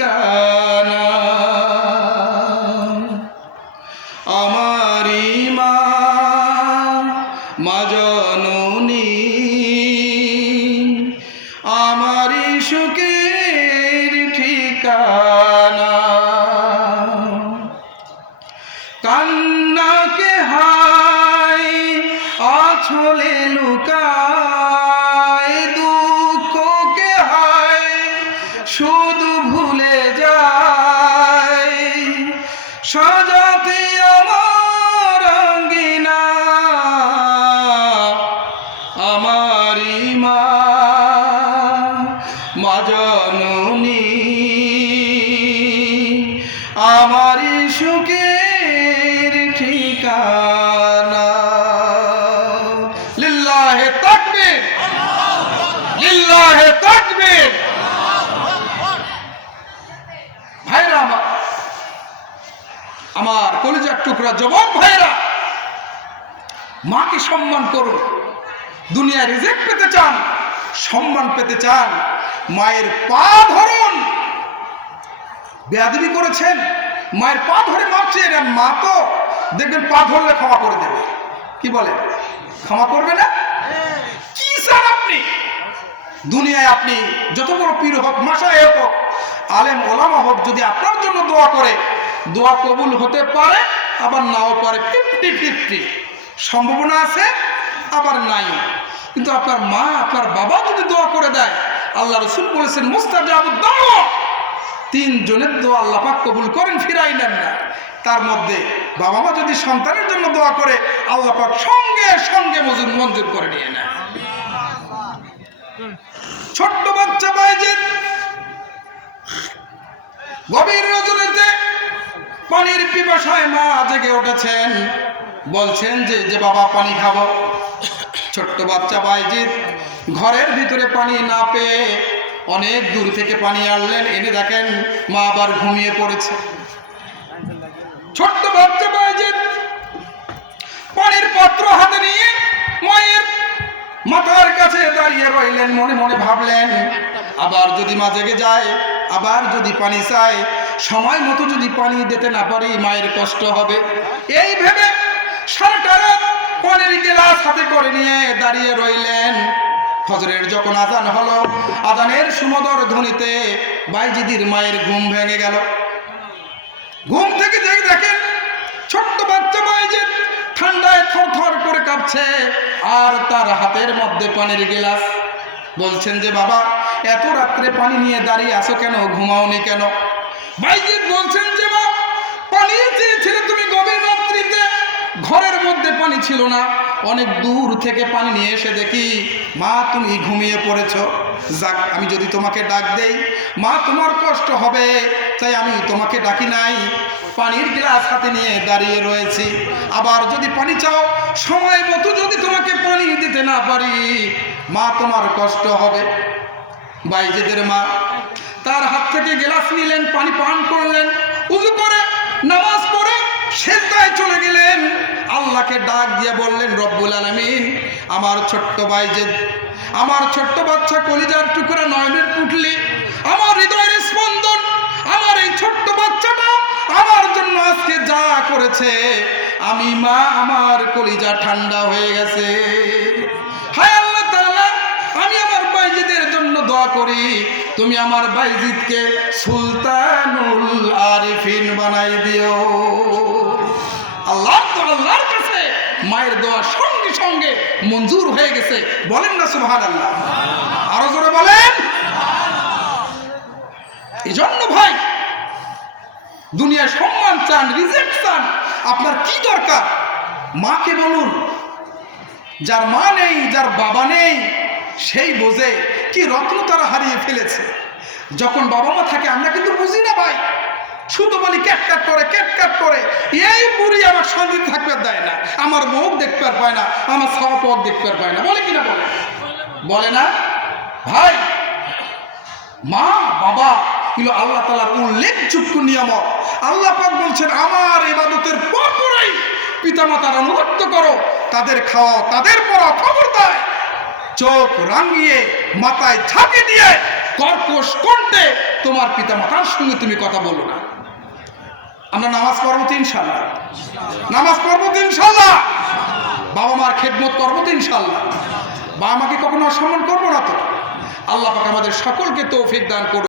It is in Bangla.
ঠিকানা। আমারি মা, মা জননী, আমারি সুখের ঠিকানা। কান্নাকে হায় আঁচলে লুকায়, দুঃখকে হায় শুধু ভুলে যায়, সাজাতে আমার আঙ্গিনা আমারি মা, মা জননী, আমারি সুখের ঠিকানা। লিল্লাহে তাকবীর, লিল্লাহে তাকবীর। ভাইরা আমার কলিজার টুকরা যুবক ভাইরা, মাকে সম্মান করুন। দুনিয়া রিজেক্ট পেতে চান, সম্মান পেতে চান, মায়ের পা ধরুন। বেয়াদবি করেছেন, মায়ের পা ধরে মাপ চেয়ে নেন, মা তো দেখবেন পা ধরলে ক্ষমা করে দেবে। কি বলে, ক্ষমা করবে না? কি স্যার আপনি? দুনিয়ায় আপনি যত বড় পীর হোক, মাশায়েখ হোক, আলেম ওলামা হোক, যদি আপনার জন্য দোয়া করে, দোয়া কবুল হতে পারে, আবার নাও পারে। 50-50 সম্ভাবনা আছে, আবার নাই। কিন্তু আপনার মা, আপনার বাবা যদি দোয়া করে দেয়, আল্লাহ রাসূল বলেছেন মুস্তাজাবুদ দাওয়া, 3 জনের দোয়া আল্লাহ পাক কবুল করেন, ফিরাই নেন না। তার মধ্যে বাবা মা যদি সন্তানের জন্য দোয়া করে, আল্লাহ পাক সঙ্গে সঙ্গে মঞ্জুর করে নিয়ে নেয়। ছোট্ট বাচ্চা বাইজিদ গভীর রজনীতে পানির পিপাসায় মা জেগে উঠেছেন, বলছেন যে বাবা পানি খাবো। ছোট্ট বাচ্চা বাইজিদ ঘরের ভিতরে পানি না পেয়ে অনেক দূর থেকে পানি আনলেন, এনে দেখেন মা আবার ঘুমিয়ে পড়েছে। ছোট্ট বাচ্চা বাইজিদ পানির পাত্র হাতে নিয়ে মায়ের মাথার কাছে দাঁড়িয়ে রইলেন, মনে মনে ভাবলেন আবার যদি মা জেগে যায়, আবার যদি পানি চায়, সময় মতো যদি পানি দিতে না পারি মায়ের কষ্ট হবে। এই ভেবে সারাটা রাত পানির গ্লাস হাতে করে নিয়ে দাঁড়িয়ে রইলেন। ফজরের যখন আজান হলো, আজানের সুমধুর ধ্বনিতে বাইজিদের মায়ের ঘুম ভেঙে গেল। ঘুম থেকে জেগে দেখেন ছোট্ট বাচ্চা বাইজিদ ঠান্ডায় থরথর করে কাঁপছে, আর তার হাতের মধ্যে পানির গ্লাস। বলছেন যে বাবা, এত রাত্রে পানি নিয়ে দাঁড়িয়ে আছো কেন, ঘুমাওনি কেন? বাইজিদ বলছেন যে মা, পানি চেয়েছিলে তুমি গভীর রাত্রিতে, ঘরের মধ্যে পানি ছিল না, অনেক দূর থেকে পানি নিয়ে এসে দেখি মা তুমি ঘুমিয়ে পড়েছো। যাক, আমি যদি তোমাকে ডাক দেই মা তোমার কষ্ট হবে, তাই আমি তোমাকে ডাকি নাই, পানির গ্লাস হাতে নিয়ে দাঁড়িয়ে রয়েছি। আবার যদি পানি চাও, সময় মতো যদি তোমাকে পানি দিতে না পারি মা তোমার কষ্ট হবে। বাইজিদের মা তার হাত থেকে গ্লাস নিলেন, পানি পান করলেন, উযু করে নামাজ পড়ে সিজদায় চলে গেলেন। আল্লাহকে ডাক দিয়ে বললেন, রব্বুল আলামিন, আমার ছোট্ট বাইজিদ, আমার ছোট্ট বাচ্চা কলিজার টুকরা, নয়নের পুটলি, আমার হৃদয়ের স্পন্দন, আমার এই ছোট্ট বাচ্চাটা আমার জন্য আজকে যা করেছে, আমি মা আমার কলিজা ঠান্ডা হয়ে গেছে। হায় আল্লাহ তাআলা, আমি আমার বাইজিদের জন্য দোয়া করি, তুমি আমার বাইজিদকে সুলতানুল আরিফিন বানাই দিও। আল্লাহর কাছে মায়ের দোয়া সঙ্গে সঙ্গে মঞ্জুর হয়ে গেছে। বলেন না সুবহানাল্লাহ? আরো জোরে বলেন। এই জন্য ভাই, দুনিয়ায় সম্মান চান, রিজেক্ট চান, আপনার কি দরকার? মাকে বলুন। যার মা নেই, যার বাবা নেই, সেই বোঝে কি রত্ন তারা হারিয়ে ফেলেছে। যখন বাবা মা থাকে আমরা কিন্তু বুঝি না ভাই, শুধু বলি ক্যাটকাট করে, ক্যাটকাট করে। এই বুড়ি আমার শান্তি থাকতে দেয় না, আমার মুখ দেখতে পায় না, আমার ছাওয়া পথ দেখতে পায় না, বলে কিনা বলে? বলে না ভাই? মা বাবা এগুলো আল্লাহ তাআলার উল্লেখযোগ্য নিয়ামত। আল্লাহ পাক বলছেন, আমার ইবাদতের পরপরই পিতামাতার অনুগত্য করো, তাদের খাওয়াও, তাদের পড়াও, খবর দেয়। চোখ রাঙিয়ে মাথায় ঝাঁকি দিয়ে কর্কশ কণ্ঠে তোমার পিতা মাতার সঙ্গে তুমি কথা বলো না। আমরা নামাজ পড়বো তো ইনশাল্লাহ, নামাজ পড়বো তো ইনশাল্লাহ, বাবা মার খেদমত করবো তো ইনশাল্লাহ, বাবা মাকে কখনো অসম্মান করবো না তো। আল্লাহ পাক আমাদের সকলকে তৌফিক দান করুন।